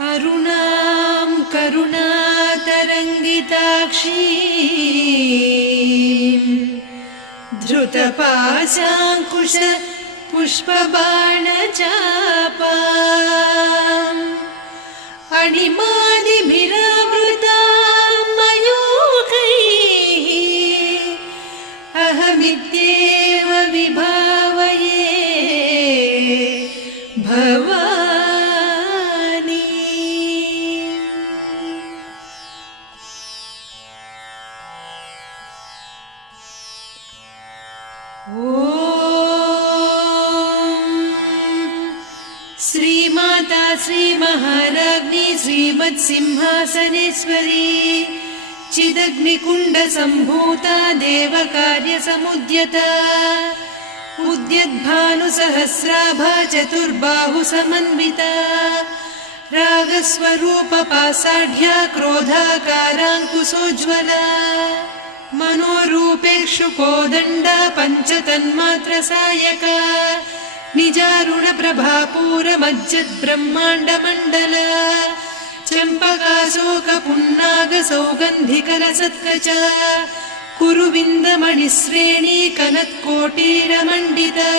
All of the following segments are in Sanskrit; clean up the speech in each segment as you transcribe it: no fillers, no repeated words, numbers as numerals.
अरुणां करुणातरङ्गिताक्षीं धृतपाशाङ्कुश पुष्पबाणचापाम् अणिमादिभिरावृतां मयूखैः अहमित्येव विभावये भवानी। श्रीमाता श्रीमहाराज्ञी श्रीमत्सिंहासनेश्वरी चिदग्निकुण्डसम्भूता देवकार्यसमुद्यता उद्यद्भानुसहस्राभा चतुर्बाहुसमन्विता रागस्वरूपपासाढ्या क्रोधाकाराङ्कुशोज्ज्वला मनोरूपेक्षुकोदण्डा पञ्चतन्मात्रसायका निजारुणप्रभापूरमज्जद्ब्रह्माण्डमण्डला चम्पकाशोकपुन्नागसौगन्धिकलसत्कचा कुरुविन्दमणिश्रेणी कनत्कोटीरमण्डिता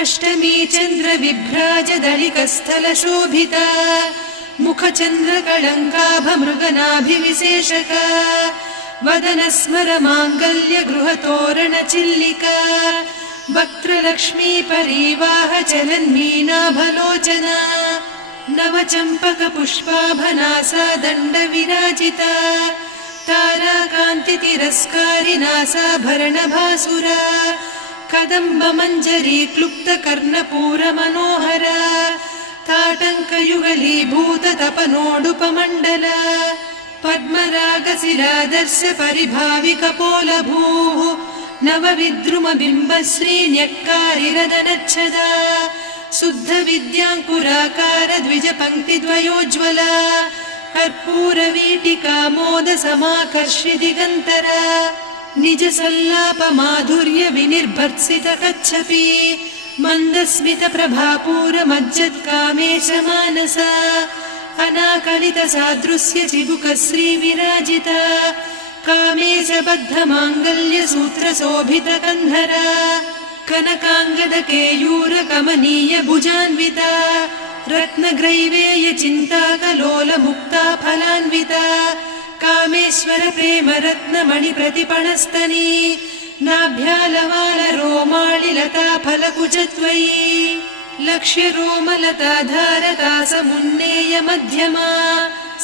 अष्टमी चन्द्रविभ्राजदलिकस्थलशोभिता मुखचन्द्रकळङ्काभमृगनाभिविशेषका वदनस्मरमाङ्गल्यगृहतोरणचिल्लिका वक्त्रलक्ष्मी परीवाहचलन्मीनाभलोचना नवचम्पकपुष्पाभनासा दण्डविराजिता ताराकान्तितिरस्कारिनासाभरणभासुरा कदम्बमञ्जरी क्लुप्तकर्णपूरमनोहरा ताटङ्कयुगलीभूततपनोडुपमण्डला पद्मरागशिरादर्श परिभाविकपोलभूः नवविद्रुमबिम्बश्रीन्यक्कारिरदनच्छदा शुद्धविद्याङ्कुराकार द्विजपङ्क्तिद्वयोज्ज्वला कर्पूरवीटिकामोदसमाकर्षि दिगन्तरा निजसल्लापमाधुर्यविनिर्भर्त्सितकच्छपि मन्दस्मितप्रभापूरमज्जत्कामेशमानसा अनाकलितसादृश्यचिबुकश्रीविराजिता कामेशबद्धमाङ्गल्यसूत्रशोभितकन्धरा कनकाङ्गदकेयूरकमनीयभुजान्विता रत्नग्रैवेयचिन्ताकलोलमुक्ता फलान्विता कामेश्वरप्रेमरत्नमणिप्रतिपणस्तनी नाभ्यालवालरोमालिलता फलकुचत्वयी लक्ष्यरोमलताधारकासमुन्नेयमध्यमा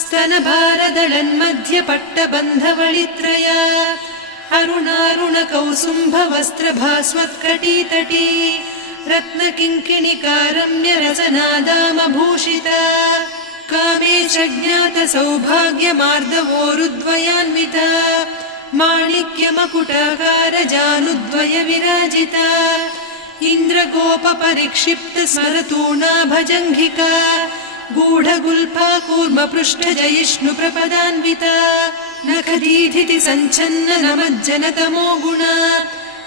स्तनभारदळन्मध्यपट्टबन्धवळित्रया अरुणारुणकौसुम्भवस्त्रभास्वत्कटीतटी रत्नकिङ्किणिकारम्यरसनादामभूषिता कामेशज्ञातसौभाग्यमार्दवोरुद्वयान्विता माणिक्यमकुटाकारजानुद्वयविराजिता इन्द्रगोपपरिक्षिप्तस्मरतूणाभजङ्घिका गूढगुल्फा कूर्मपृष्ठजयिष्णुप्रपदान्विता नखदीधितिसञ्छन्न नमज्जनतमो गुणा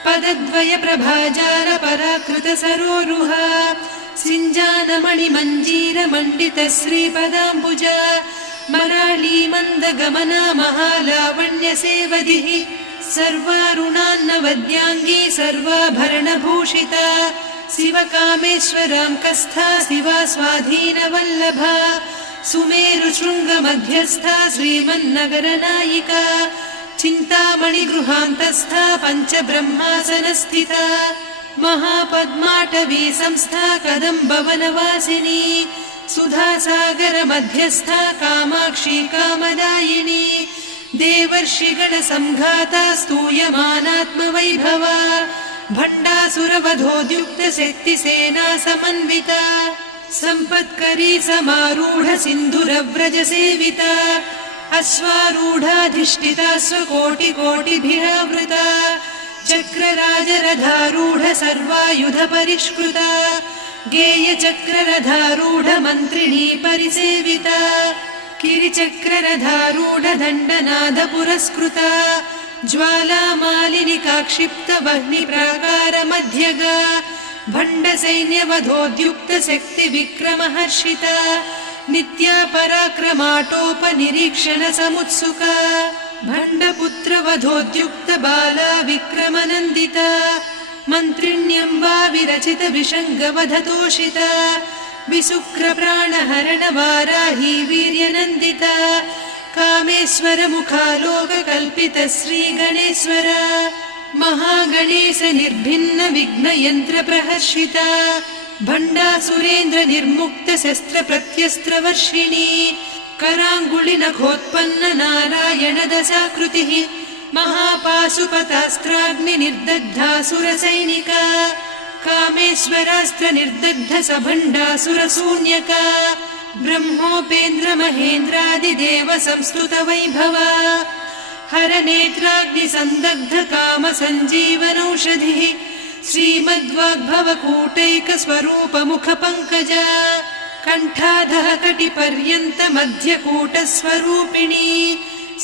पदद्वयप्रभाजालपराकृतसरोरुहा सिञ्जानमणिमञ्जीरमण्डितश्रीपदाम्बुजा मराळीमन्दगमना महालावण्यसेवधिः सर्वारुणान्नवद्याङ्गी सर्वाभरणभूषिता शिवकामेश्वराङ्कस्था शिवा स्वाधीनवल्लभा सुमेरुशृङ्गमध्यस्था श्रीमन्नगरनायिका चिन्तामणिगृहान्तस्था पञ्चब्रह्मासनस्थिता महापद्माटवी संस्था कदम्बवनवासिनी सुधासागरमध्यस्था कामाक्षी कामदायिनी देवर्षिगणसंघाता स्तूयमानात्मवैभवा भण्डासुरवधोद्युक्तशक्तिसेना समन्विता सम्पत्करी समारूढ सिन्धुरव्रजसेविता अश्वारूढाधिष्ठिता स्वकोटिकोटिभिरावृता चक्रराजरथारूढ सर्वायुधपरिष्कृता गेयचक्ररथारूढ मन्त्रिणी परिसेविता किरिचक्ररथारूढ दण्डनाद पुरस्कृता ज्वालामालिनिकाक्षिप्तवह्निप्राकारमध्यगा भण्डसैन्यवधोद्युक्तशक्तिविक्रमहर्षिता नित्या पराक्रमाटोपनिरीक्षण समुत्सुका भण्डपुत्रवधोद्युक्त बाला विक्रमनन्दिता मन्त्रिण्यम्बा विरचित विषङ्गवधतोषिता विसुक्रप्राणहरणवाराही वीर्यनन्दिता कामेश्वर मुखालोककल्पित श्रीगणेश्वर महागणेश निर्भिन्न विघ्नयन्त्र प्रहर्षिता भण्डासुरेन्द्र निर्मुक्त शस्त्र प्रत्यस्त्रवर्षिणी कराङ्गुलि नखोत्पन्न नारायण दशाकृतिः महापाशुपतास्त्राग्नि निर्दग्धासुरसैनिका कामेश्वरास्त्र निर्दग्ध सभण्डासुरशून्यका ब्रह्मोपेन्द्र महेन्द्रादिदेव संस्तुत वैभवा हरनेत्राग्नि संदग्ध काम सञ्जीवनौषधिः श्रीमद्वाग्भवकूटैक स्वरूप मुख पङ्कजा कण्ठाधः कटिपर्यन्त मध्यकूट स्वरूपिणी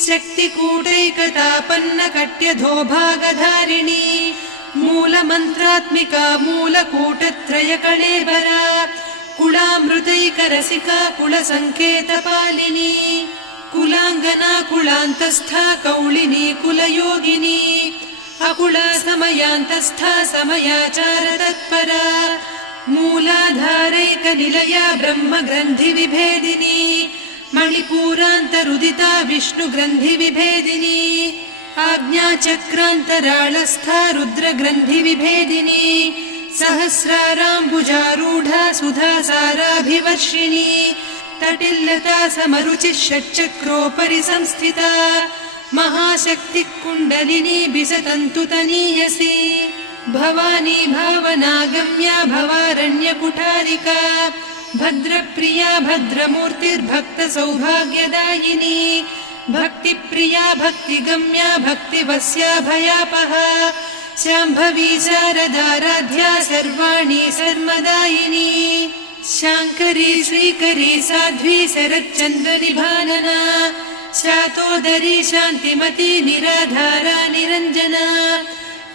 शक्तिकूटैकतापन्न कट्यधोभागधारिणी मूलमन्त्रात्मिका मूलकूटत्रय कळेबरा कुलामृतैकरसिका कुलसङ्केतपालिनी कुलाङ्गना कुलान्तस्था कौलिनी कुलयोगिनी अकुला समयान्तस्था समयाचार तत्परा मूलाधारैकनिलया ब्रह्मग्रन्थि विभेदिनी मणिपूरान्तरुदिता विष्णुग्रन्थि विभेदिनी आज्ञाचक्रान्तराळस्था रुद्रग्रन्थि विभेदिनी सहस्राराम्बुजारूढा सुधासाराभिवर्षिणी तटिल्लता समरुचिः षट्चक्रोपरि संस्थिता महाशक्तिः कुण्डलिनी बिसतन्तुतनीयसी भवानी भावनागम्या भवारण्यकुठारिका भद्रप्रिया भद्रमूर्तिर्भक्तसौभाग्यदायिनी भक्तिप्रिया भक्तिगम्या भक्तिवस्या भयापहा शाम्भवी शारदाराध्या सर्वाणि सर्वदायिनी शाङ्करी श्रीकरी साध्वी शरच्चन्द्रनिभानना शातोदरी शान्तिमती निराधारा निरञ्जना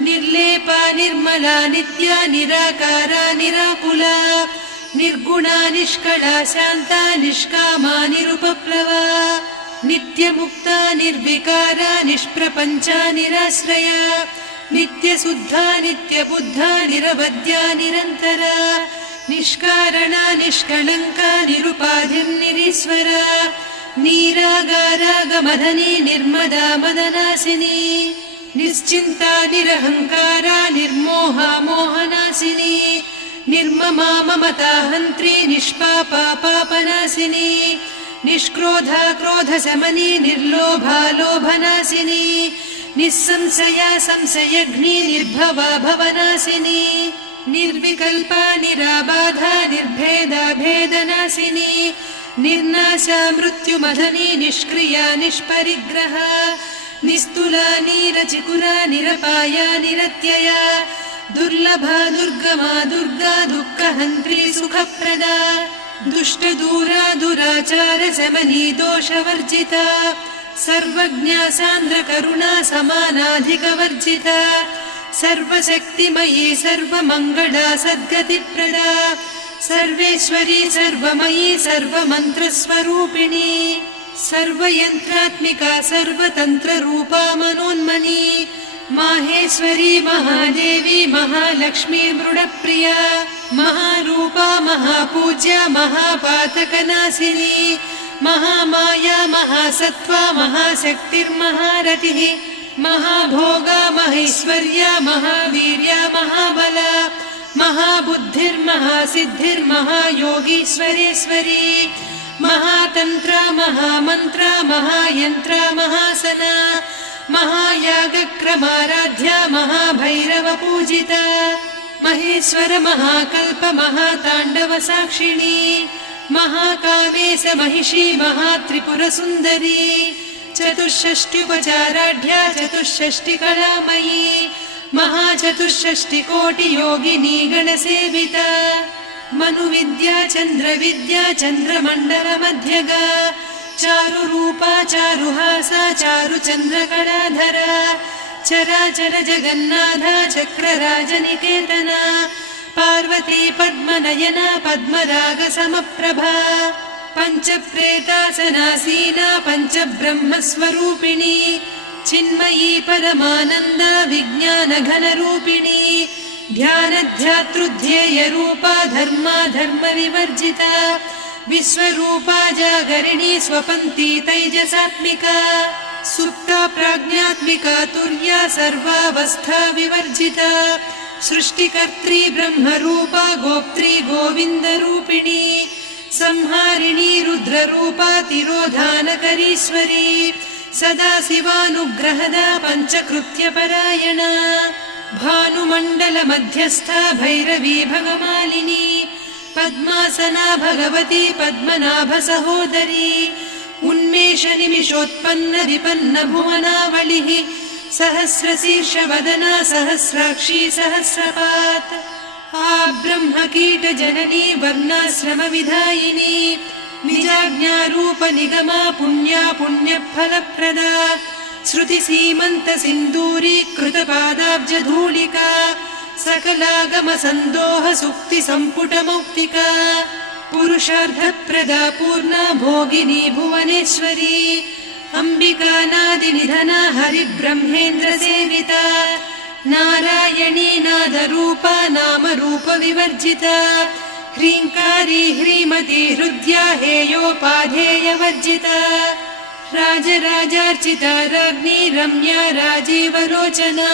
निर्लेपा निर्मला नित्या निराकारा निराकुला निर्गुणा निष्कला शान्ता निष्कामा निरुपप्लवा नित्यमुक्ता निर्विकारा निष्प्रपञ्चा निराश्रया नित्यशुद्धा नित्यबुद्धा निरवद्या निरन्तरा निष्कारणा निष्कलङ्का निरुपाधिर्निरीश्वरा नीरागारागमदनी निर्मदा मदनासिनी निश्चिन्ता निरहङ्कारा निर्मोहा मोहनासिनी निर्ममा ममता हन्त्री निष्पापा पापनासिनी निष्क्रोधा क्रोधशमनी निर्लोभा लोभनासिनी निस्संशया संशयघ्नी निर्भवा भवनासिनी निर्विकल्पा निराबाधा निर्भेदा भेदनासिनी निर्नाशा मृत्युमदनी निष्क्रिया निष्परिग्रहा निस्तुला नीरचिकुरा निरपाया निरत्यया दुर्लभा दुर्गमा दुर्गा दुःखहन्त्री सुखप्रदा दुष्टदूरा दुराचार शमनी दोषवर्जिता सर्वज्ञा सान्द्रकरुणा समानाधिकवर्जिता सर्वशक्तिमयी सर्वमङ्गला सद्गतिप्रदा सर्वेश्वरी सर्वमयी सर्वमन्त्रस्वरूपिणी सर्वयन्त्रात्मिका सर्वतन्त्ररूपा मनोन्मनी माहेश्वरी महादेवी महालक्ष्मी मृडप्रिया महारूपा महापूज्या महापातकनाशिनी महामाया महासत्त्वा महाशक्तिर्महारथिः महाभोगा महेश्वर्या महावीर्या महाबला महाबुद्धिर्महासिद्धिर्महायोगीश्वरेश्वरी महातन्त्रा महामन्त्रा महायन्त्रा महासना महायागक्रमाराध्या महाभैरवपूजिता महेश्वर महाकल्प महाताण्डव साक्षिणी महाकामेश महिषी महात्रिपुरसुन्दरी चतुष्षष्ट्युपचाराढ्या चतुष्षष्टिकलामयी महाचतुष्षष्टिकोटियोगिनी गणसेविता मनुविद्या चन्द्रविद्या चन्द्रमण्डलमध्यगा चारुरूपा चारुहासा चारुचन्द्रकलाधरा चराचर जगन्नाथा चक्रराजनिकेतना पार्वती पद्मनयना पद्मरागसमप्रभा पञ्चप्रेतासनासीना पञ्चब्रह्मस्वरूपिणी चिन्मयी परमानन्द विज्ञानघनरूपिणी ध्यानध्यातृध्येयरूपा धर्मा धर्मविवर्जिता विश्वरूपा जागरिणी स्वपन्ती तैजसात्मिका सुप्ता प्राज्ञात्मिका तुर्या सर्वावस्था विवर्जिता सृष्टिकर्त्री ब्रह्मरूपा गोप्त्री गोविन्दरूपिणी संहारिणी रुद्ररूपा तिरोधानकरीश्वरी सदाशिवानुग्रहदा पञ्चकृत्यपरायणा भानुमण्डलमध्यस्था भैरवी भगमालिनी पद्मासना भगवती पद्मनाभसहोदरी उन्मेषनिमिषोत्पन्न विपन्न भुवनावलिः सहस्रशीर्षवदना सहस्राक्षी सहस्रपात् ब्रह्मकीटजननी वर्णाश्रमविधायिनी निजाज्ञारूपनिगमा पुण्या पुण्यफलप्रदा श्रुतिसीमन्तसिन्दूरीकृतपादाब्जधूलिका सकलागमसन्दोहसुक्तिसम्पुटमौक्तिका पुरुषार्थप्रदा पूर्णा भोगिनी भुवनेश्वरी अम्बिकानादिनिधना हरिब्रह्मेन्द्रसेविता नारायणी नादरूपा नामरूपविवर्जिता ह्रीङ्कारी ह्रीमती हृद्या हेयोपाधेयवर्जिता राजराजार्चिता राज्ञी रम्या राजीवलोचना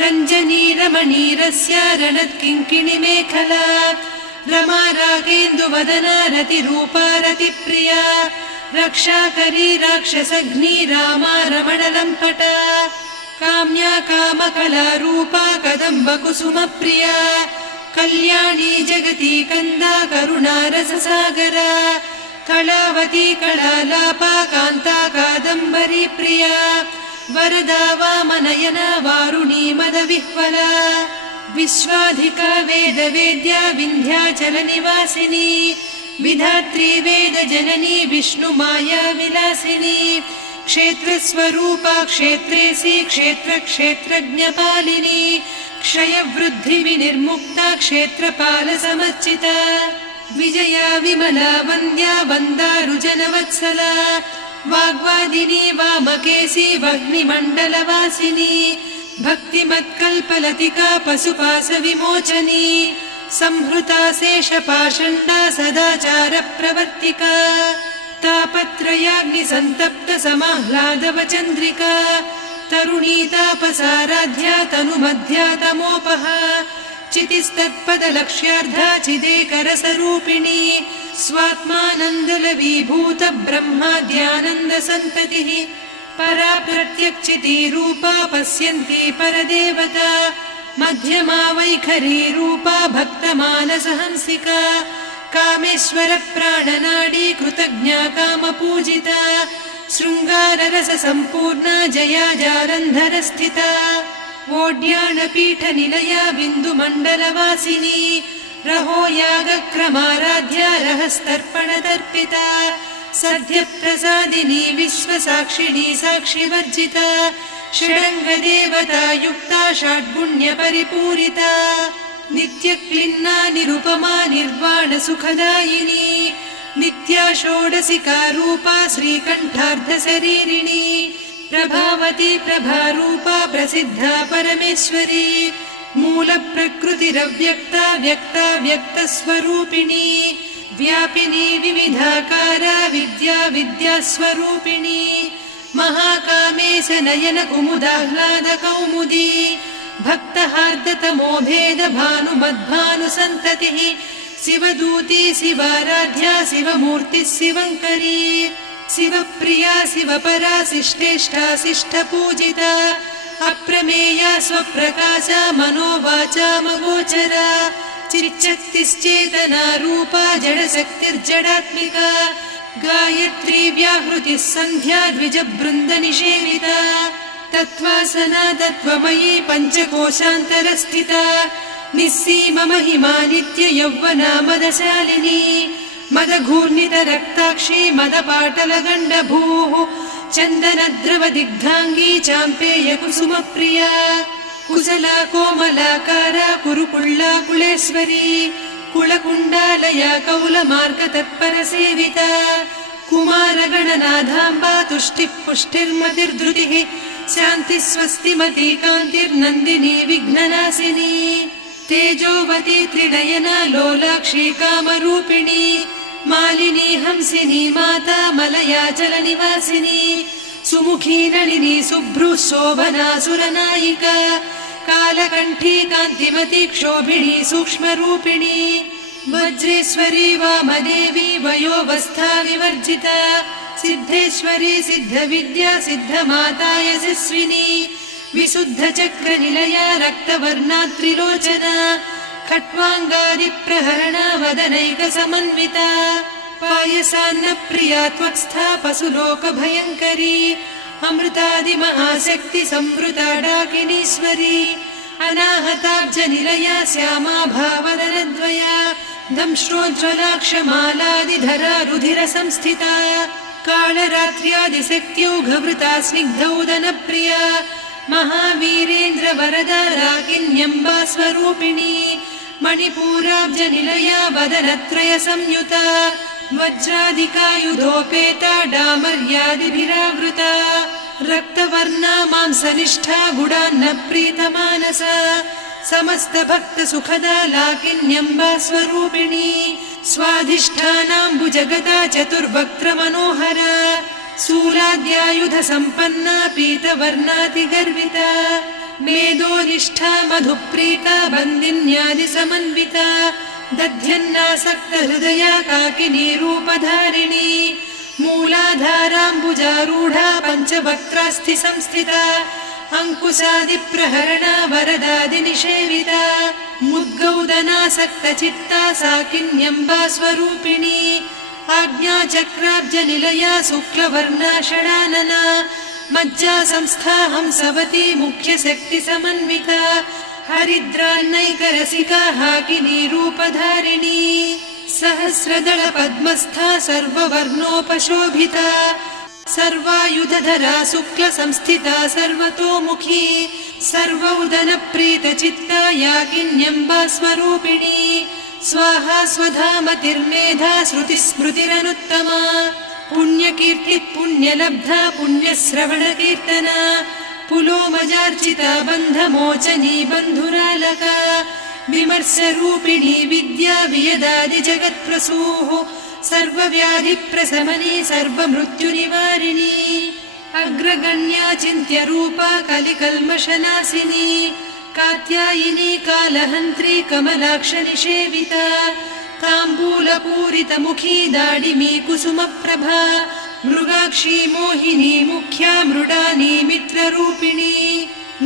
रञ्जनी रमणीरस्या रणत्किङ्किणिमेखला रमा रागेन्दुवदना रतिरूपा रतिप्रिया रक्षाकरी राक्षसघ्नी रामा रमणलम्पटा काम्या कामकलारूपा कदम्बकुसुमप्रिया कल्याणी जगती कन्दा करुणारससागरा कलावती कलालापा कान्ता कादम्बरी प्रिया वरदा वामनयना वारुणी मदविह्वला विश्वाधिका वेदवेद्या विन्ध्याचलनिवासिनी विधात्री वेदजननी विष्णुमाया विलासिनी क्षेत्रस्वरूपा क्षेत्रेसी क्षेत्रक्षेत्रज्ञपालिनी क्षयवृद्धिविनिर्मुक्ता क्षेत्रपालसमर्चिता विजया विमला वन्द्या वन्दारुजनवत्सला वाग्वादिनी वामकेशी वह्निमण्डलवासिनी भक्तिमत्कल्पलतिका पशुपाशविमोचनी संहृता शेषपाषण्डा सदाचारप्रवर्तिका तापत्रयाग्निसन्तप्त समाह्लादवचन्द्रिका तरुणी तापसाराध्या तनुमध्या तमोपहा चितिस्तत्पदलक्ष्यार्धा चिदेकरसरूपिणी स्वात्मानन्दलवीभूत ब्रह्माद्यानन्दसन्ततिः परा प्रत्यक्षितीरूपा पश्यन्ती परदेवता मध्यमा वैखरी रूपा भक्तमानसहंसिका कामेश्वर प्राणनाडी कृतज्ञा कामपूजिता शृङ्गाररस सम्पूर्णा जया जालन्धरस्थिता वोड्याणपीठनिलया बिन्दुमण्डलवासिनी रहो यागक्रमाराध्या रहस्तर्पणतर्पिता सद्यप्रसादिनी विश्वसाक्षिणी साक्षिवर्जिता षडङ्गदेवता युक्ता षड्गुण्यपरिपूरिता नित्यक्लिन्ना निरुपमा निर्वाणसुखदायिनी नित्या षोडशिका रूपा श्रीकण्ठार्धशरीरिणी प्रभावती प्रभारूपा प्रसिद्धा परमेश्वरी मूलप्रकृतिरव्यक्ता व्यक्ता व्यक्तस्वरूपिणी व्यापिनी विविधाकारा विद्या विद्यास्वरूपिणी महाकामेश नयन कुमुदाह्लाद कौमुदी भक्तहार्दतमो भेद भानुमद्भानुसन्ततिः शिवदूती शिवाराध्या शिवमूर्तिः शिवङ्करी शिवप्रिया शिवपरा शिष्टेष्टा शिष्टपूजिता अप्रमेया स्वप्रकाशा मनोवाचामगोचरा चिच्चक्तिश्चेतना रूपा जडशक्तिर्जडात्मिका गायत्री व्याहृतिः सन्ध्या द्विजबृन्दनिषेविता तत्त्वासना तत्त्वमयी पञ्चकोशान्तरस्थिता निस्सीम महिमा नित्ययौवना मदशालिनी मदघूर्णितरक्ताक्षी मदपाटलगण्डभूः चन्दनद्रवदिग्धाङ्गी चाम्पेयकुसुमप्रिया कुशला कोमलाकारा कुरुकुळ्ळा कुलेश्वरी कुलकुण्डालया कौलमार्गतत्परसेविता कुमारगणनाथाम्बा तुष्टिः पुष्टिर्मतिर्धृतिः शान्तिः स्वस्तिमती कान्तिर्नन्दिनी विघ्ननाशिनी तेजोवती त्रिनयना लोलाक्षी कामरूपिणी मालिनी हंसिनी माता मलया जलनिवासिनी सुमुखी नलिनी शुभ्रुः शोभना सुरनायिका कालकण्ठी कान्तिमती क्षोभिणी सूक्ष्मरूपिणी वज्रेश्वरी वामदेवी वयोवस्था विवर्जिता सिद्धेश्वरी सिद्धविद्या सिद्धमाता यशस्विनी विशुद्धचक्रनिलया रक्तवर्णा त्रिलोचना खट्वाङ्गादिप्रहरणा वदनैकसमन्विता पायसान्नप्रिया त्वक्स्था पशुलोकभयङ्करी अमृतादिमहाशक्ति संवृता डाकिनीश्वरी अनाहताब्जनिलया श्यामा भावदनद्वया दंश्रोज्ज्वलाक्षमालादिधरा रुधिरसंस्थिता कालरात्र्यादिशक्त्यौघवृता स्निग्धौदनप्रिया महावीरेन्द्रवरदा राकिन्यम्बा स्वरूपिणी मणिपूराब्जनिलया वदनत्रयसंयुता वज्रादिकायुधोपेता डामर्यादिभिरावृता रक्तवर्णा मांसनिष्ठा गुडान्नप्रीतमानसा समस्तभक्तसुखदा लाकिन्यम्बा स्वरूपिणी स्वाधिष्ठानाम्बुजगदा चतुर्वक्त्रमनोहरा शूलाद्यायुधसम्पन्ना पीतवर्णातिगर्विता मेदोनिष्ठा मधुप्रीता बन्दिन्यादिसमन्विता दध्यन्नासक्तहृदया काकिनी रूपधारिणी मूलाधाराम्बुजारूढा पञ्चवक्त्रास्थिसंस्थिता अङ्कुशादिप्रहरणा वरदादिनिषेविता मुद्गौदनासक्तचित्ता साकिन्यम्बा स्वरूपिणी आज्ञाचक्राब्जनिलया शुक्लवर्णा षडानना मज्जा संस्था हंसवती मुख्यशक्तिसमन्विता हरिद्रान्नैकरसिका हाकिनी रूपधारिणी सहस्रदल पद्मस्था सर्ववर्णोपशोभिता सर्वायुधधरा शुक्लसंस्थिता सर्वतोमुखी सर्वौदनप्रीतचित्ता याकिन्यम्बा स्वरूपिणी स्वाहा स्वधामतिर्मेधा श्रुतिस्मृतिरनुत्तमा पुण्यकीर्तिः पुण्यलब्धा पुण्यश्रवणकीर्तना पुलोमजार्चिता बन्धमोचनी बन्धुरालका विमर्शरूपिणी विद्या वियदादिजगत्प्रसूः सर्वव्याधिप्रशमनी सर्वमृत्युनिवारिणी अग्रगण्या चिन्त्यरूपा कलिकल्मषनाशिनी कात्यायिनी कालहन्त्री कमलाक्षनिषेविता ताम्बूलपूरितमुखी दाडिमी कुसुमप्रभा मृगाक्षी मोहिनी मुख्या मृडानी मित्ररूपिणी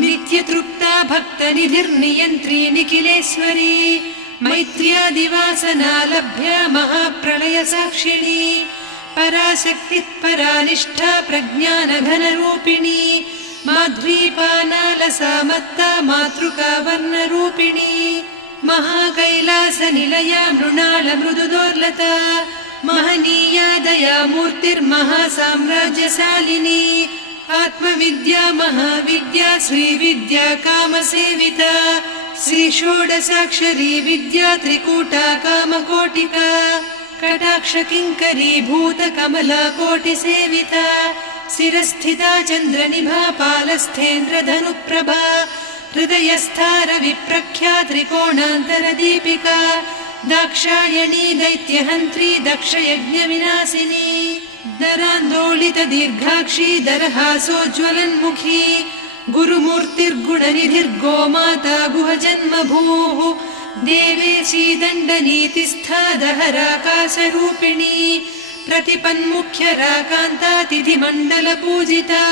नित्यतृप्ता भक्तनिधिर्नियन्त्री निखिलेश्वरी मैत्र्यादिवासना लभ्या महाप्रलयसाक्षिणी पराशक्तिः परानिष्ठा प्रज्ञानघनरूपिणी माध्वीपानालसा मत्ता मातृका वर्णरूपिणी महाकैलासनिलया मृणालमृदुदोर्लता महनीया दया मूर्तिर्महासाम्राज्यशालिनी आत्मविद्या महाविद्या श्रीविद्या कामसेविता श्रीषोडशाक्षरी विद्या त्रिकूटा कामकोटिका कटाक्षकिङ्करी भूतकमला कोटिसेविता शिरस्थिता चन्द्रनिभा पालस्थेन्द्रधनुप्रभा हृदयस्था रविप्रख्या त्रिकोणान्तरदीपिका दाक्षायणी दैत्यहन्त्री दक्षयज्ञविनाशिनी दरान्दोलितदीर्घाक्षी दरहासोज्ज्वलन्मुखी गुरुमूर्तिर्गुणनिधिर्गोमाता गुहजन्मभूः देवेशी दण्डनीतिस्था दहराकाशरूपिणी प्रतिपन्मुख्यराकान्ता तिथिमण्डलपूजिता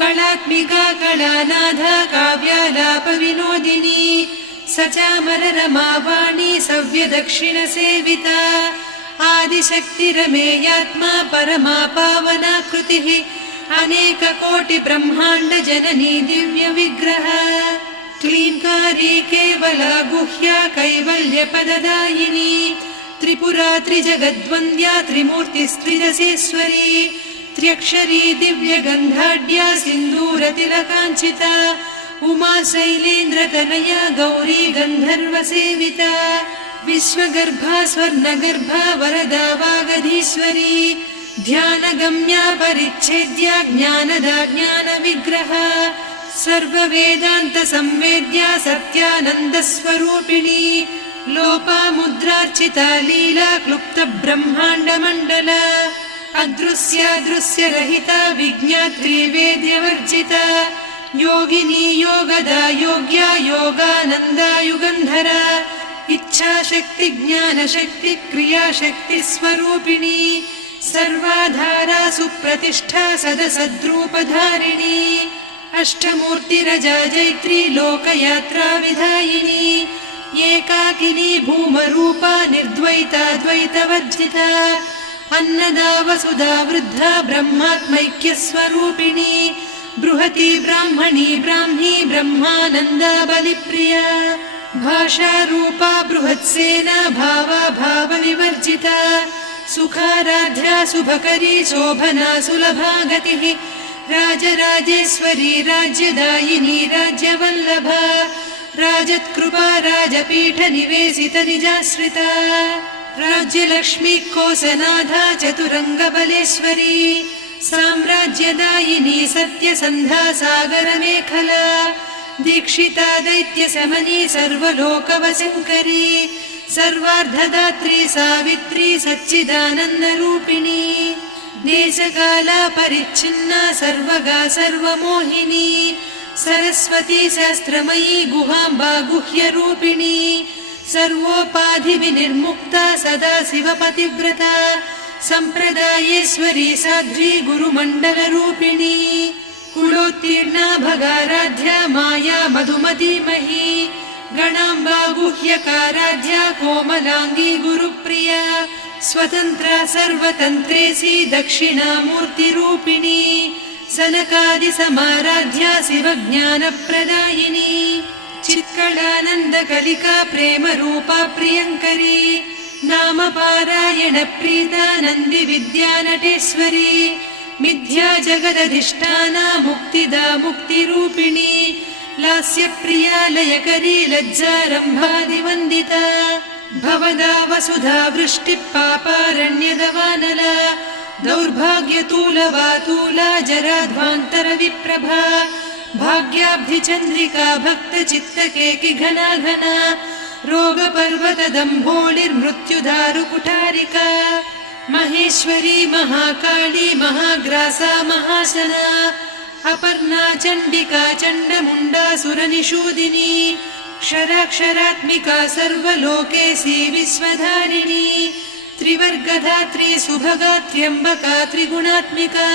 कलात्मिका कलानाथा काव्यालापविनोदिनी सचामररमावाणी सव्यदक्षिणसेविता आदिशक्तिरमेयात्मा परमा पावनाकृतिः अनेककोटिब्रह्माण्डजननी दिव्यविग्रह क्लीङ्कारी केवला गुह्या कैवल्यपददायिनी त्रिपुरा त्रिजगद्वन्द्या त्रिमूर्तिस्त्रिदशेश्वरी त्र्यक्षरी दिव्यगन्धाढ्या सिन्दूरतिलकाञ्चिता उमा शैलेन्द्रतनया गौरी गन्धर्वसेविता विश्वगर्भा स्वर्णगर्भा वरदा वागधीश्वरी ध्यानगम्या परिच्छेद्या ज्ञानदा ज्ञानविग्रहा सर्ववेदान्तसंवेद्या सत्यानन्दस्वरूपिणी लोपामुद्रार्चिता लीला क्लुप्तब्रह्माण्डमण्डला अदृश्यादृश्यरहिता विज्ञात्री वेद्यवर्जिता योगिनी योगदा योग्या योगानन्दा युगन्धरा इच्छाशक्ति ज्ञानशक्ति क्रियाशक्ति स्वरूपिणी सर्वाधारा सुप्रतिष्ठा सदसद्रूपधारिणी अष्टमूर्तिरजा जैत्री लोकयात्रा विधायिनी एकाकिनी भूमरूपा निर्द्वैता द्वैतवर्जिता अन्नदा वसुधा वृद्धा ब्रह्मात्मैक्यस्वरूपिणी बृहती ब्राह्मणी ब्राह्मी ब्रह्मानन्दा बलिप्रिया भाषारूपा बृहत्सेना भावा भावविवर्जिता सुखाराध्या शुभकरी शोभना सुलभा गतिः राजराजेश्वरी राज्यदायिनी राज्यवल्लभा राजत्कृपा राजपीठनिवेशित निजाश्रिता राज्यलक्ष्मी कोसनाधा चतुरङ्गबलेश्वरी साम्राज्यदायिनी सत्यसन्धा सागरमेखला दीक्षिता दैत्यशमनी सर्वलोकवशङ्करी सर्वार्धदात्री सावित्री सच्चिदानन्दरूपिणी देशकाला परिच्छिन्ना सर्वगा सर्वमोहिनी सरस्वती शास्त्रमयी गुहाम्बा गुह्यरूपिणी सर्वोपाधिविनिर्मुक्ता सदा शिवपतिव्रता सम्प्रदायेश्वरी साध्वी गुरुमण्डलरूपिणी कुलोत्तीर्णा भगाराध्या माया मधुमतीमही गणाम्बा गुह्यकाराध्या कोमलाङ्गी गुरुप्रिया स्वतन्त्रा सर्वतन्त्रेसी दक्षिणामूर्तिरूपिणी सनकादिसमाराध्या शिवज्ञानप्रदायिनी चित्कलानन्दकलिका प्रेमरूपा प्रियङ्करी नामपारायणप्रीता नन्दिविद्यानटेश्वरी मिथ्या जगदधिष्ठाना मुक्तिदा मुक्तिरूपिणी लास्यप्रिया लयकरी लज्जारम्भादिवन्दिता भवदा वसुधा वृष्टिः पापारण्यदवानला दौर्भाग्यतूलवातूला जराध्वान्तरविप्रभा भाग्याब्धिचन्द्रिका भक्तचित्तकेकि घना घना रोगपर्वतदम्भोलिर्मृत्युदारुकुठारिका महेश्वरी महाकाली महाग्रासा महाशना अपर्णा चण्डिका चण्डमुण्डा सुरनिषूदिनी क्षराक्षरात्मिका सर्वलोकेशी विश्वधारिणी त्रिवर्गधात्री सुभगा त्र्यम्बका त्रिगुणात्मिका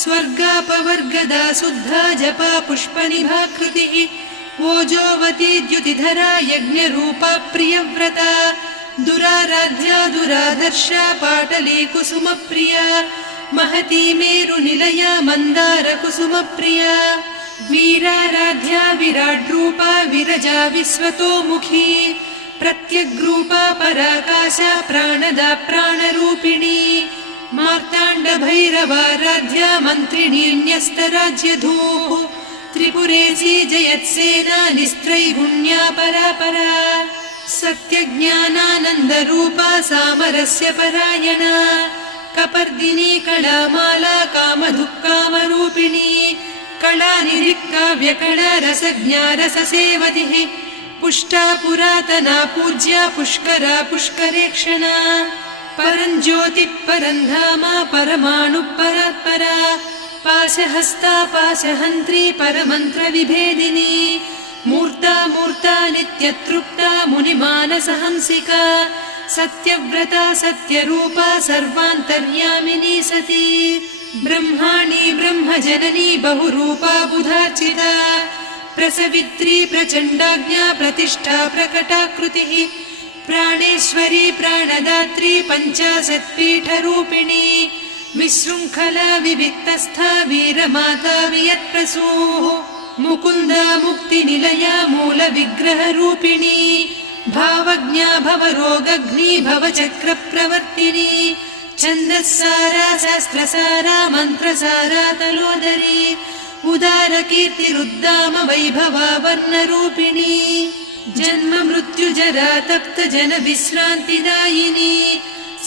स्वर्गापवर्गदा शुद्धा जपा पुष्पनिभाकृतिः ओजोवती द्युतिधरा यज्ञरूपा प्रियव्रता दुराराध्या दुरादर्शा पाटली कुसुमप्रिया महती मेरुनिलया मन्दारकुसुमप्रिया वीराराध्या विराड्रूपा विरजा विश्वतोमुखी प्रत्यग्रूपा पराकाशा प्राणदा प्राणरूपिणी मार्ताण्डभैरवाराध्या मन्त्रिणी न्यस्तराज्यधूः त्रिपुरेशी जयत्सेना निस्त्रैगुण्या परापरा सत्यज्ञानानन्दरूपा सामरस्य परायणा कपर्दिनी कलामाला कामधुक्कामरूपिणी कलानिधिकाव्यकला रसज्ञा रससेवतिः पुष्टा पुरातना पूज्या पुष्करा पुष्करेक्षणा परञ्ज्योतिः परन्धामा परमाणुः परात्परा पाशहस्ता पाशहन्त्री परमन्त्रविभेदिनी मूर्ता मूर्ता नित्यतृप्ता मुनिमानसहंसिका सत्यव्रता सत्यरूपा सर्वान्तर्यामिनी सती ब्रह्माणी ब्रह्मजननी बहुरूपा बुधार्चिता प्रसवित्री प्रचण्डाज्ञा प्रतिष्ठा प्रकटाकृतिः प्राणेश्वरी प्राणदात्री पञ्चाशत्पीठरूपिणी विशृङ्खला विविक्तस्था वीरमाता वियत्प्रसूः मुकुन्दा मुक्तिनिलया मूलविग्रहरूपिणी भावज्ञा भवरोगघ्नी भवचक्रप्रवर्तिनी छन्दस्सारा शास्त्रसारा मन्त्रसारा तलोदरी उदारकीर्तिरुद्दाम वैभवा वर्णरूपिणी जन्म मृत्यु जरा तप्त जन विश्रान्तिदायिनी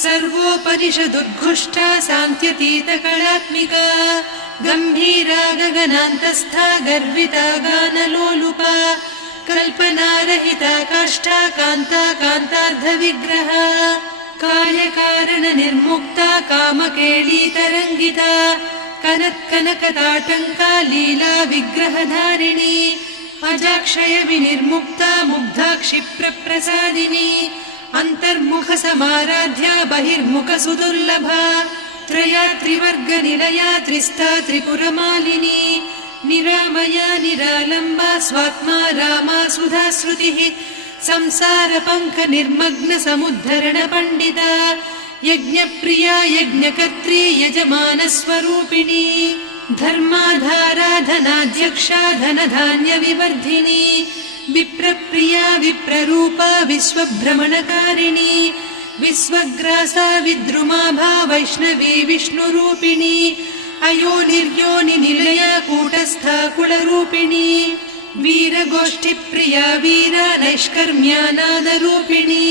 सर्वोपनिषदुद्घुष्टा सान्त्यतीत कलात्मिका गम्भीरा गगनान्तस्था गर्विता गानलोलुपा कल्पनारहिता काष्ठा कान्ता कान्तार्धविग्रहा कार्यकारण निर्मुक्ता कामकेळीतरङ्गिता कनत्कनकताटङ्का लीला विग्रहधारिणी अजाक्षय विनिर्मुक्ता मुग्धा क्षिप्रप्रसादिनी अन्तर्मुख समाराध्या बहिर्मुख सुदुर्लभा त्रया त्रिवर्ग निलया त्रिस्था त्रिपुरमालिनी निरामया निरालम्बा स्वात्मा रामा सुधा श्रुतिः संसार पङ्क निर्मग्न समुद्धरण पण्डिता यज्ञप्रिया यज्ञकर्त्री यजमान स्वरूपिणी धर्माधाराधनाध्यक्षा धनधान्य विवर्धिनी विप्रप्रिया विप्ररूपा विश्वभ्रमणकारिणी विश्वग्रासा विद्रुमाभा वैष्णवी विष्णुरूपिणी अयोनिर्योनि निलया कूटस्था कुलरूपिणी वीरगोष्ठिप्रिया वीरा नैष्कर्म्यानादरूपिणी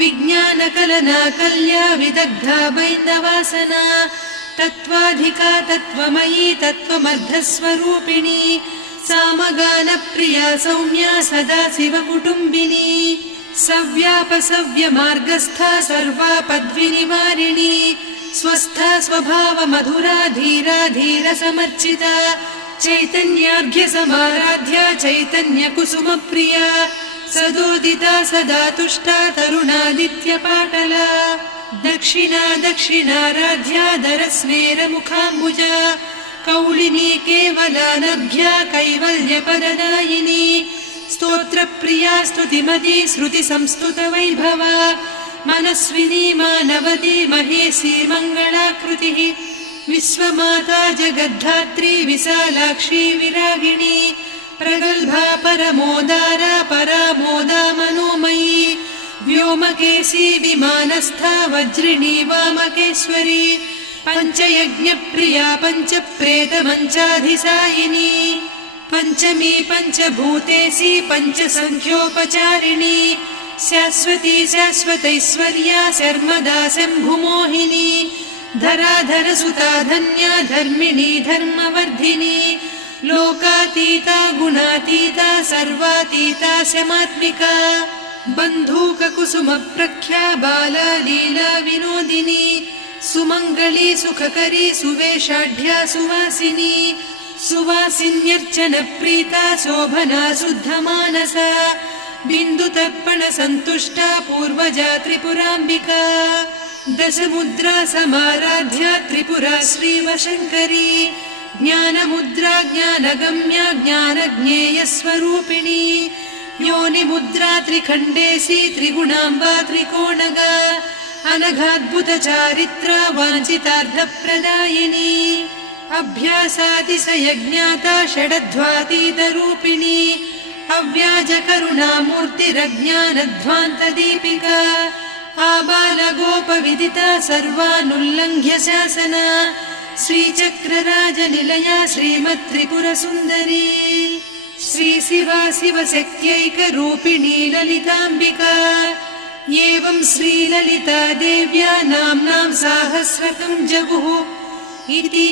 विज्ञानकलना कल्या विदग्धा बैन्दवासना तत्त्वाधिका तत्त्वमयी तत्त्वमर्धस्वरूपिणी सामगानप्रिया सौम्या सदा शिवकुटुम्बिनी सव्यापसव्यमार्गस्था सर्वा पद्विनिवारिणी स्वस्था स्वभाव मधुरा धीरा धीर समर्चिता चैतन्यार्घ्य समाराध्या चैतन्य कुसुम प्रिया सदोदिता सदा तुष्टा तरुणादित्य पाटला दक्षिणा दक्षिणाराध्या दरस्मेर मुखाम्बुजा कौलिनी केवलानर्घ्या कैवल्यपददायिनी स्तोत्रप्रिया स्तुतिमती श्रुति संस्तुत वैभवा मनस्विनी मानवती महेशी मङ्गलाकृतिः विश्वमाता जगद्धात्री विशालाक्षी विरागिणी प्रगल्भा परमोदारा परामोदा मनोमयी व्योमकेशी विमानस्था वज्रिणी वामकेश्वरी पञ्चयज्ञप्रिया पञ्चप्रेतमञ्चाधिसायिनी पञ्चमी पञ्चभूतेशी पञ्चसङ्ख्योपचारिणी शाश्वती शाश्वतैश्वर्या शर्मदा शम्भुमोहिनी धराधरसुता धन्या धर्मिणी धर्मवर्धिनी लोकातीता गुणातीता सर्वातीता शमात्मिका बन्धूककुसुमप्रख्या बाला लीला विनोदिनी सुमङ्गली सुखकरी सुवेशाढ्या सुवासिनी सुवासिन्यर्चनप्रीता शोभना शुद्धमानसा बिन्दुतर्पण सन्तुष्टा पूर्वजा त्रिपुराम्बिका दशमुद्रा समाराध्या त्रिपुरा श्रीवशङ्करी ज्ञानमुद्रा ज्ञानगम्या ज्ञानज्ञेयस्वरूपिणी योनिमुद्रा त्रिखण्डेशी त्रिगुणाम्बा त्रिकोणगा अनघाद्भुतचारित्रा वाञ्छितार्थप्रदायिनी अभ्यासातिशयज्ञाता षडध्वातीतरूपिणी अव्याजकरुणामूर्तिरज्ञानध्वान्तदीपिका आबालगोपविदिता सर्वानुल्लङ्घ्य शासना श्रीचक्रराजनिलया श्रीमत्त्रिपुरसुन्दरी श्रीशिवा शिवशक्त्यैकरूपिणी ललिताम्बिका एवं श्रीललिता देव्या नाम्नां साहस्रकं जगुः इति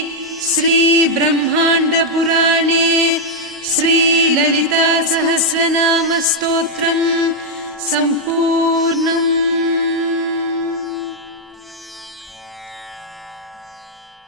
श्रीब्रह्माण्डपुराणे श्रीललिता सहस्रनामस्तोत्रम् सम्पूर्णम्।